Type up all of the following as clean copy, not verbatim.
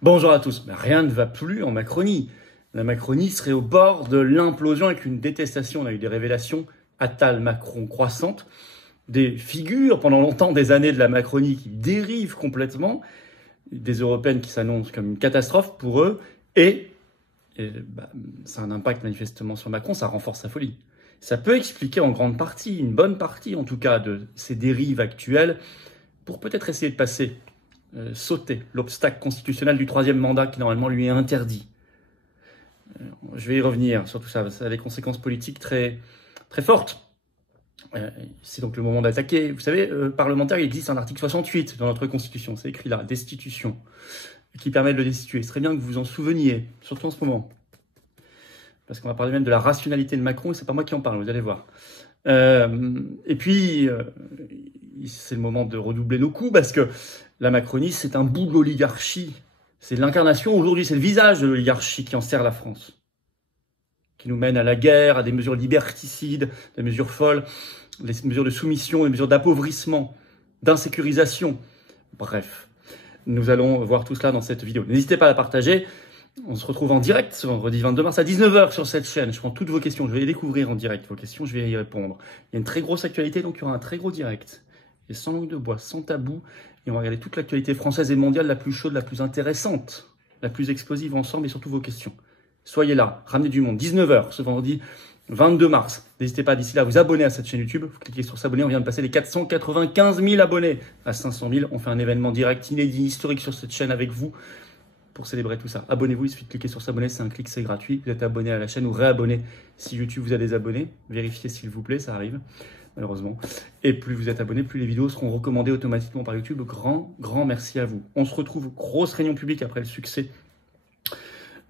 Bonjour à tous. Mais rien ne va plus en Macronie. La Macronie serait au bord de l'implosion avec une détestation. On a eu des révélations Attal-Macron croissantes, des figures pendant longtemps des années de la Macronie qui dérivent complètement, des européennes qui s'annoncent comme une catastrophe pour eux, et ça a un impact manifestement sur Macron, ça renforce sa folie. Ça peut expliquer en grande partie, une bonne partie en tout cas, de ces dérives actuelles pour peut-être essayer de passer sauter l'obstacle constitutionnel du troisième mandat qui normalement lui est interdit. Je vais y revenir sur tout ça, ça a des conséquences politiques très, très fortes. C'est donc le moment d'attaquer. Vous savez, parlementaire, il existe un article 68 dans notre Constitution, c'est écrit là, destitution, qui permet de le destituer. Ce serait bien que vous vous en souveniez, surtout en ce moment. Parce qu'on va parler même de la rationalité de Macron, et c'est pas moi qui en parle, vous allez voir. Et puis, c'est le moment de redoubler nos coups, parce que la Macronie, c'est un bout de l'oligarchie. C'est l'incarnation aujourd'hui, c'est le visage de l'oligarchie qui enserre la France. Qui nous mène à la guerre, à des mesures liberticides, des mesures folles, des mesures de soumission, des mesures d'appauvrissement, d'insécurisation. Bref, nous allons voir tout cela dans cette vidéo. N'hésitez pas à la partager. On se retrouve en direct ce vendredi 22 mars à 19 h sur cette chaîne. Je prends toutes vos questions, je vais les découvrir en direct. Vos questions, je vais y répondre. Il y a une très grosse actualité, donc il y aura un très gros direct. Et sans langue de bois, sans tabou. Et on va regarder toute l'actualité française et mondiale la plus chaude, la plus intéressante, la plus explosive ensemble et surtout vos questions. Soyez là, ramenez du monde. 19 h ce vendredi 22 mars. N'hésitez pas d'ici là à vous abonner à cette chaîne YouTube. Vous cliquez sur s'abonner, on vient de passer les 495 000 abonnés à 500 000. On fait un événement direct, inédit, historique sur cette chaîne avec vous pour célébrer tout ça. Abonnez-vous, il suffit de cliquer sur s'abonner, c'est un clic, c'est gratuit. Vous êtes abonné à la chaîne ou réabonné si YouTube vous a désabonné. Vérifiez s'il vous plaît, ça arrive. Malheureusement. Et plus vous êtes abonné, plus les vidéos seront recommandées automatiquement par YouTube. Grand merci à vous. On se retrouve, grosse réunion publique après le succès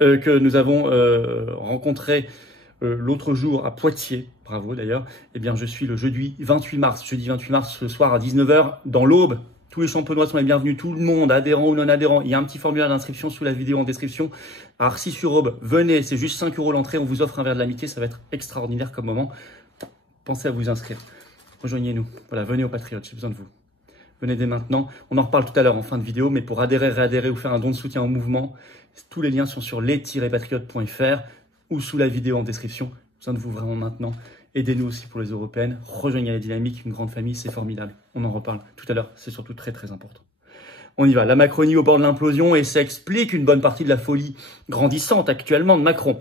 que nous avons rencontré l'autre jour à Poitiers. Bravo d'ailleurs. Eh bien, je suis le jeudi 28 mars, ce soir à 19 h dans l'Aube. Tous les champenois sont les bienvenus, tout le monde, adhérent ou non adhérent. Il y a un petit formulaire d'inscription sous la vidéo en description. À Arcis-sur-Aube, venez, c'est juste 5 € l'entrée. On vous offre un verre de l'amitié, ça va être extraordinaire comme moment. Pensez à vous inscrire. Rejoignez-nous. Voilà, venez aux Patriotes, j'ai besoin de vous. Venez dès maintenant. On en reparle tout à l'heure en fin de vidéo, mais pour adhérer, réadhérer ou faire un don de soutien au mouvement, tous les liens sont sur les-patriotes.fr ou sous la vidéo en description. J'ai besoin de vous vraiment maintenant. Aidez-nous aussi pour les européennes. Rejoignez la dynamique, une grande famille, c'est formidable. On en reparle tout à l'heure, c'est surtout très très important. On y va. La Macronie au bord de l'implosion et ça explique une bonne partie de la folie grandissante actuellement de Macron.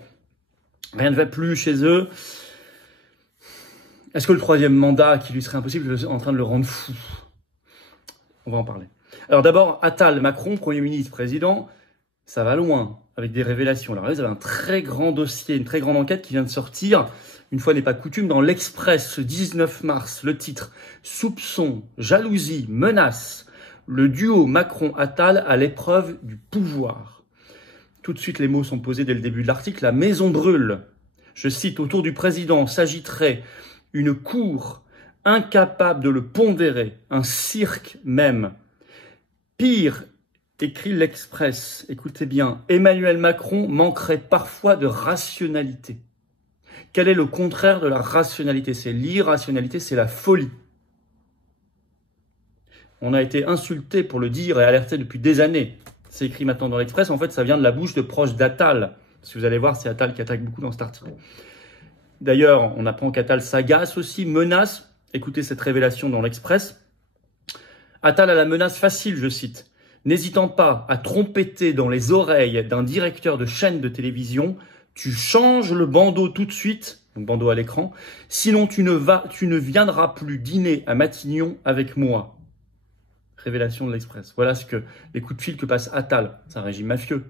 Rien ne va plus chez eux. Est-ce que le troisième mandat qui lui serait impossible est en train de le rendre fou? On va en parler. Alors d'abord, Attal, Macron, Premier ministre, président, ça va loin avec des révélations. Alors là, vous avez un très grand dossier, une très grande enquête qui vient de sortir, une fois n'est pas coutume, dans l'Express, ce 19 mars, le titre « Soupçon, jalousie, menace, le duo Macron-Attal à l'épreuve du pouvoir ». Tout de suite, les mots sont posés dès le début de l'article. La maison brûle. Je cite, autour du président s'agiterait une cour incapable de le pondérer, un cirque même. Pire, écrit l'Express, écoutez bien, Emmanuel Macron manquerait parfois de rationalité. Quel est le contraire de la rationalité? C'est l'irrationalité, c'est la folie. On a été insulté pour le dire et alerté depuis des années. C'est écrit maintenant dans l'Express, en fait ça vient de la bouche de proches d'Attal. Si vous allez voir, c'est Attal qui attaque beaucoup dans cet article. D'ailleurs, on apprend qu'Attal s'agace aussi, menace. Écoutez cette révélation dans l'Express. Attal a la menace facile, je cite. N'hésitant pas à trompeter dans les oreilles d'un directeur de chaîne de télévision, tu changes le bandeau tout de suite, donc bandeau à l'écran, sinon tu ne viendras plus dîner à Matignon avec moi. Révélation de l'Express. Voilà ce que les coups de fil que passe Attal. C'est un régime mafieux.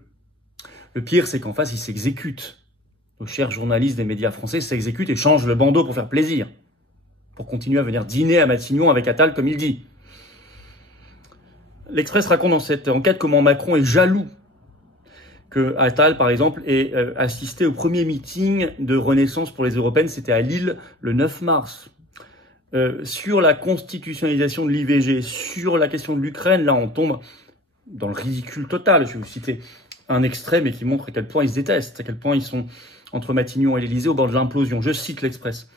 Le pire, c'est qu'en face, il s'exécute. Nos chers journalistes des médias français s'exécutent et changent le bandeau pour faire plaisir. Pour continuer à venir dîner à Matignon avec Attal, comme il dit. L'Express raconte dans cette enquête comment Macron est jaloux que Attal, par exemple, ait assisté au premier meeting de Renaissance pour les Européennes. C'était à Lille le 9 mars. Sur la constitutionnalisation de l'IVG, sur la question de l'Ukraine, là on tombe dans le ridicule total. Je vais vous citer un extrait, mais qui montre à quel point ils se détestent, à quel point ils sont entre Matignon et l'Élysée au bord de l'implosion. Je cite l'Express.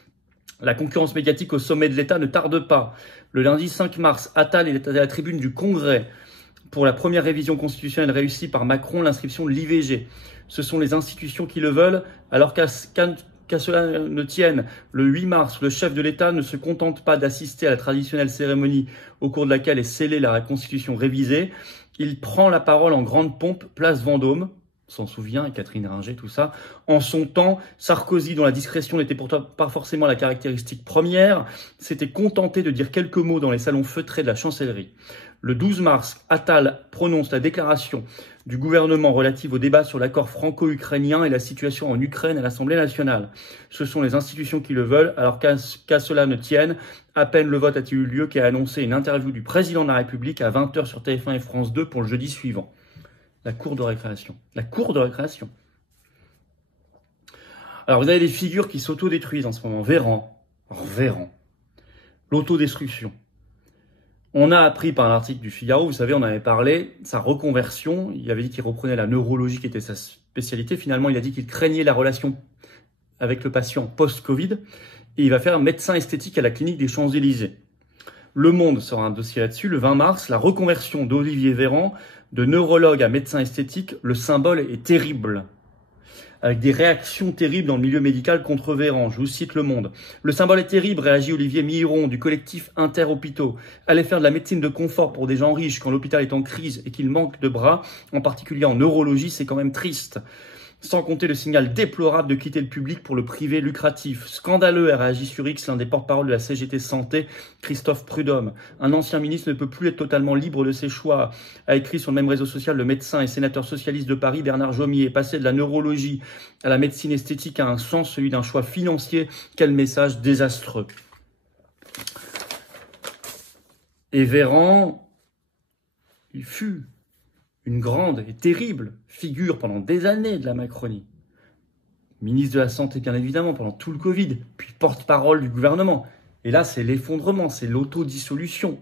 La concurrence médiatique au sommet de l'État ne tarde pas. Le lundi 5 mars, Attal est à la tribune du Congrès pour la première révision constitutionnelle réussie par Macron, l'inscription de l'IVG. Ce sont les institutions qui le veulent, alors qu'à cela ne tienne, le 8 mars, le chef de l'État ne se contente pas d'assister à la traditionnelle cérémonie au cours de laquelle est scellée la Constitution révisée. Il prend la parole en grande pompe, place Vendôme, s'en souvient, Catherine Ringer, tout ça. En son temps, Sarkozy, dont la discrétion n'était pourtant pas forcément la caractéristique première, s'était contenté de dire quelques mots dans les salons feutrés de la chancellerie. Le 12 mars, Attal prononce la déclaration du gouvernement relative au débat sur l'accord franco-ukrainien et la situation en Ukraine à l'Assemblée nationale. Ce sont les institutions qui le veulent, alors qu'à cela ne tienne, à peine le vote a-t-il eu lieu qu'est annoncé une interview du président de la République à 20h sur TF1 et France 2 pour le jeudi suivant. La cour de récréation. La cour de récréation. Alors vous avez des figures qui s'autodétruisent en ce moment. Véran. L'autodestruction. On a appris par un article du Figaro, vous savez, on avait parlé, sa reconversion. Il avait dit qu'il reprenait la neurologie qui était sa spécialité. Finalement, il a dit qu'il craignait la relation avec le patient post-Covid. Et il va faire médecin esthétique à la clinique des Champs-Élysées. Le Monde sort un dossier là-dessus. Le 20 mars, la reconversion d'Olivier Véran, de neurologue à médecin esthétique, le symbole est terrible. Avec des réactions terribles dans le milieu médical contre Véran. Je vous cite Le Monde. Le symbole est terrible, réagit Olivier Miron du collectif Inter-Hôpitaux. Aller faire de la médecine de confort pour des gens riches quand l'hôpital est en crise et qu'il manque de bras, en particulier en neurologie, c'est quand même triste. Sans compter le signal déplorable de quitter le public pour le privé lucratif. Scandaleux, a réagi sur X l'un des porte-parole de la CGT Santé, Christophe Prudhomme. Un ancien ministre ne peut plus être totalement libre de ses choix, a écrit sur le même réseau social le médecin et sénateur socialiste de Paris, Bernard Jomier. Passer de la neurologie à la médecine esthétique a un sens, celui d'un choix financier. Quel message désastreux. Et Véran, il fut une grande et terrible figure pendant des années de la Macronie. Ministre de la Santé, bien évidemment, pendant tout le Covid, puis porte-parole du gouvernement. Et là, c'est l'effondrement, c'est l'autodissolution.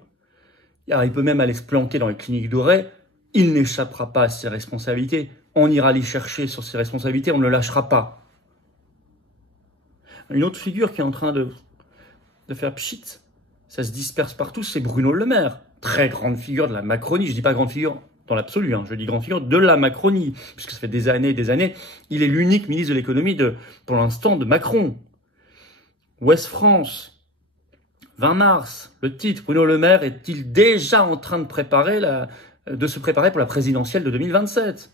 Alors, il peut même aller se planquer dans les cliniques dorées. Il n'échappera pas à ses responsabilités. On ira les chercher sur ses responsabilités, on ne le lâchera pas. Une autre figure qui est en train de faire pchit, ça se disperse partout, c'est Bruno Le Maire. Très grande figure de la Macronie. Je dis pas grande figure dans l'absolu, je dis grande figure de la Macronie, puisque ça fait des années, il est l'unique ministre de l'économie pour l'instant de Macron. Ouest France, 20 mars, le titre, Bruno Le Maire est-il déjà en train de se préparer pour la présidentielle de 2027 ?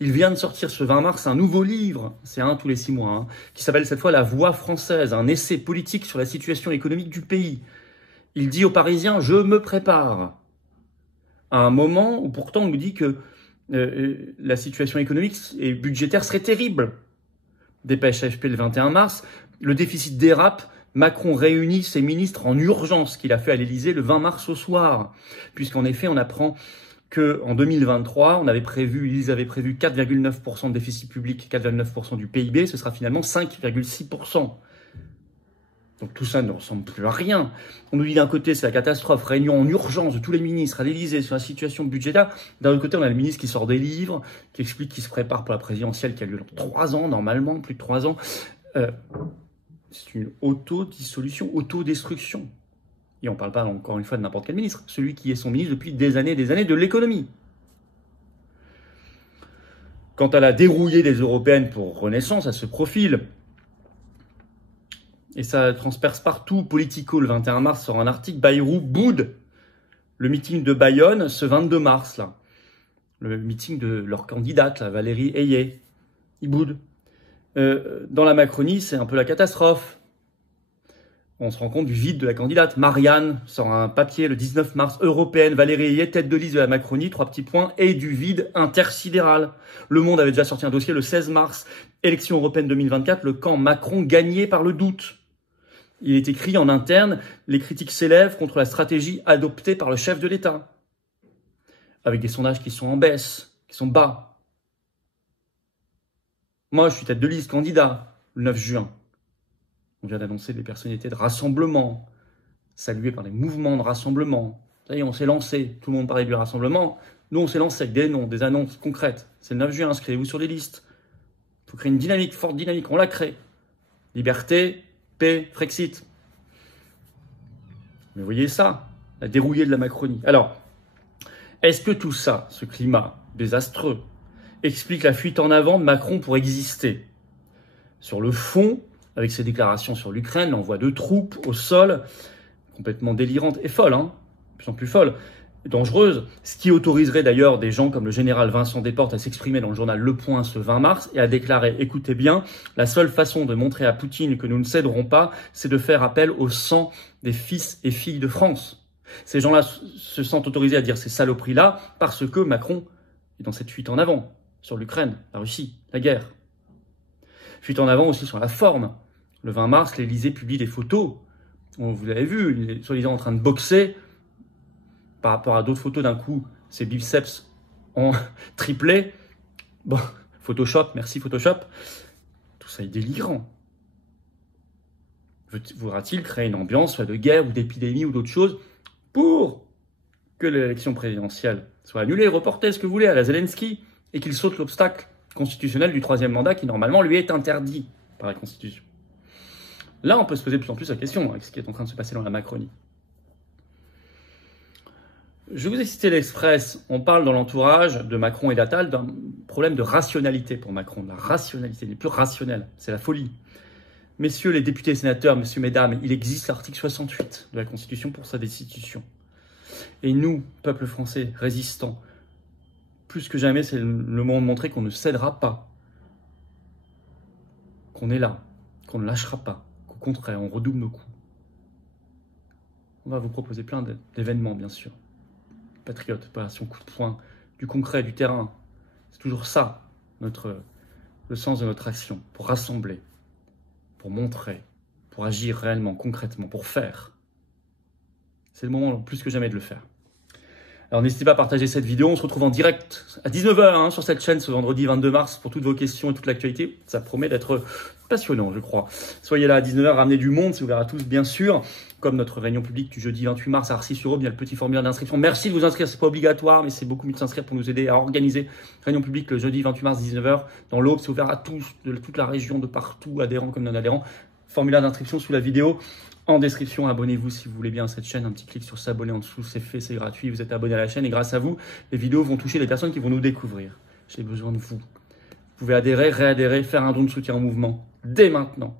Il vient de sortir ce 20 mars un nouveau livre, c'est un tous les 6 mois, qui s'appelle cette fois La Voix française, un essai politique sur la situation économique du pays. Il dit aux Parisiens, je me prépare. À un moment où pourtant on nous dit que la situation économique et budgétaire serait terrible. Dépêche AFP le 21 mars, le déficit dérape, Macron réunit ses ministres en urgence, qu'il a fait à l'Élysée le 20 mars au soir. Puisqu'en effet, on apprend qu'en 2023, ils avaient prévu 4,9% de déficit public, 4,9% du PIB, ce sera finalement 5,6%. Donc tout ça ne ressemble plus à rien. On nous dit d'un côté c'est la catastrophe, réunion en urgence de tous les ministres à l'Élysée sur la situation budgétaire. D'un autre côté on a le ministre qui sort des livres, qui explique qu'il se prépare pour la présidentielle qui a lieu dans 3 ans, normalement, plus de 3 ans. C'est une autodissolution, autodestruction. Et on ne parle pas encore une fois de n'importe quel ministre, celui qui est son ministre depuis des années de l'économie. Quant à la dérouillée des européennes pour Renaissance, à ce profil, et ça transperce partout. Politico, le 21 mars, sort un article. Bayrou boude le meeting de Bayonne ce 22 mars, là. Le meeting de leur candidate, là, Valérie Ayé. Il boude. Dans la Macronie, c'est un peu la catastrophe. On se rend compte du vide de la candidate. Marianne sort un papier le 19 mars. Européenne, Valérie Ayé, tête de liste de la Macronie, 3 petits points, et du vide intersidéral. Le Monde avait déjà sorti un dossier le 16 mars. Élection européenne 2024, le camp Macron gagné par le doute. Il est écrit en interne, les critiques s'élèvent contre la stratégie adoptée par le chef de l'État. Avec des sondages qui sont en baisse, qui sont bas. Moi, je suis tête de liste candidat le 9 juin. On vient d'annoncer des personnalités de rassemblement, saluées par les mouvements de rassemblement. Ça y est, on s'est lancé. Tout le monde parlait du rassemblement. Nous, on s'est lancé avec des noms, des annonces concrètes. C'est le 9 juin, inscrivez-vous sur les listes. Il faut créer une dynamique, forte dynamique. On la crée. Liberté, paix, Frexit. Mais voyez ça, la dérouillée de la Macronie. Alors, Est-ce que tout ça, ce climat désastreux, explique la fuite en avant de Macron pour exister? Sur le fond, avec ses déclarations sur l'Ukraine, l'envoi de troupes au sol, complètement délirante et folle, de plus en plus folle, dangereuse, ce qui autoriserait d'ailleurs des gens comme le général Vincent Desportes à s'exprimer dans le journal Le Point ce 20 mars et à déclarer, écoutez bien, la seule façon de montrer à Poutine que nous ne céderons pas, c'est de faire appel au sang des fils et filles de France. Ces gens-là se sentent autorisés à dire ces saloperies-là parce que Macron est dans cette fuite en avant sur l'Ukraine, la Russie, la guerre. Fuite en avant aussi sur la forme. Le 20 mars, l'Élysée publie des photos. Vous l'avez vu, il est soi-disant en train de boxer. Par rapport à d'autres photos, d'un coup, ses biceps ont triplé. Bon, Photoshop, merci Photoshop. Tout ça est délirant. Voudra-t-il créer une ambiance soit de guerre ou d'épidémie ou d'autre chose pour que l'élection présidentielle soit annulée, reportée, ce que vous voulez, à la Zelensky, et qu'il saute l'obstacle constitutionnel du troisième mandat qui, normalement, lui est interdit par la Constitution. Là, on peut se poser de plus en plus la question avec ce qui est en train de se passer dans la Macronie. Je vous ai cité l'Express. On parle dans l'entourage de Macron et d'Attal d'un problème de rationalité pour Macron. La rationalité, il n'est plus rationnel. C'est la folie. Messieurs les députés et sénateurs, messieurs, mesdames, il existe l'article 68 de la Constitution pour sa destitution. Et nous, peuple français, résistants, plus que jamais, c'est le moment de montrer qu'on ne cédera pas. Qu'on est là, qu'on ne lâchera pas, qu'au contraire, on redouble nos coups. On va vous proposer plein d'événements, bien sûr. Patriotes, opération coup de poing, du concret, du terrain. C'est toujours ça, le sens de notre action, pour rassembler, pour montrer, pour agir réellement, concrètement, pour faire. C'est le moment plus que jamais de le faire. Alors n'hésitez pas à partager cette vidéo, on se retrouve en direct à 19h sur cette chaîne ce vendredi 22 mars pour toutes vos questions et toute l'actualité. Ça promet d'être passionnant, je crois. Soyez là à 19h, ramenez du monde, c'est ouvert à tous bien sûr. Comme notre réunion publique du jeudi 28 mars à Arcis-sur-Aube, il y a le petit formulaire d'inscription. Merci de vous inscrire, c'est pas obligatoire, mais c'est beaucoup mieux de s'inscrire pour nous aider à organiser réunion publique le jeudi 28 mars 19h dans l'Aube. C'est ouvert à tous, de toute la région, de partout, adhérents comme non-adhérents. Formulaire d'inscription sous la vidéo. En description, abonnez-vous si vous voulez bien à cette chaîne. Un petit clic sur s'abonner en dessous, c'est fait, c'est gratuit. Vous êtes abonné à la chaîne et grâce à vous, les vidéos vont toucher les personnes qui vont nous découvrir. J'ai besoin de vous. Vous pouvez adhérer, réadhérer, faire un don de soutien au mouvement dès maintenant.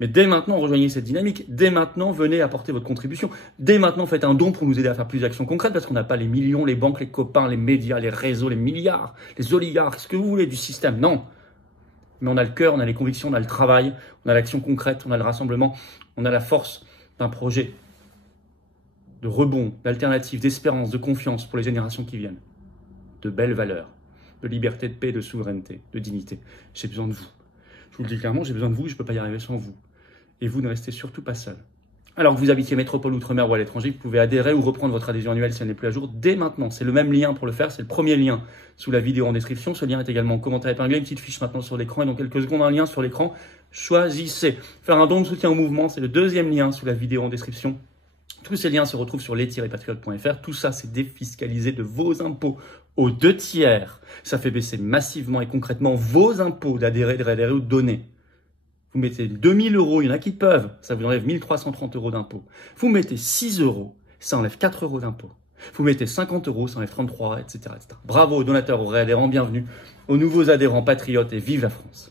Mais dès maintenant, rejoignez cette dynamique. Dès maintenant, venez apporter votre contribution. Dès maintenant, faites un don pour nous aider à faire plus d'actions concrètes parce qu'on n'a pas les millions, les banques, les copains, les médias, les réseaux, les milliards, les oligarques, ce que vous voulez du système. Non. Mais on a le cœur, on a les convictions, on a le travail, on a l'action concrète, on a le rassemblement, on a la force d'un projet de rebond, d'alternative, d'espérance, de confiance pour les générations qui viennent. De belles valeurs, de liberté, de paix, de souveraineté, de dignité. J'ai besoin de vous. Je vous le dis clairement, j'ai besoin de vous, je ne peux pas y arriver sans vous. Et vous ne restez surtout pas seul. Alors que vous habitiez métropole, outre-mer ou à l'étranger, vous pouvez adhérer ou reprendre votre adhésion annuelle si elle n'est plus à jour dès maintenant. C'est le même lien pour le faire, c'est le premier lien sous la vidéo en description. Ce lien est également en commentaire épinglé, une petite fiche maintenant sur l'écran et dans quelques secondes un lien sur l'écran. Choisissez. Faire un don de soutien au mouvement, c'est le deuxième lien sous la vidéo en description. Tous ces liens se retrouvent sur les-patriotes.fr. Tout ça, c'est défiscalisé de vos impôts aux 2/3. Ça fait baisser massivement et concrètement vos impôts d'adhérer, de réadhérer ou de donner. Vous mettez 2000 €, il y en a qui peuvent, ça vous enlève 1330 € d'impôts. Vous mettez 6 €, ça enlève 4 € d'impôts. Vous mettez 50 €, ça enlève 33, etc., etc. Bravo aux donateurs, aux réadhérents, bienvenue aux nouveaux adhérents patriotes et vive la France.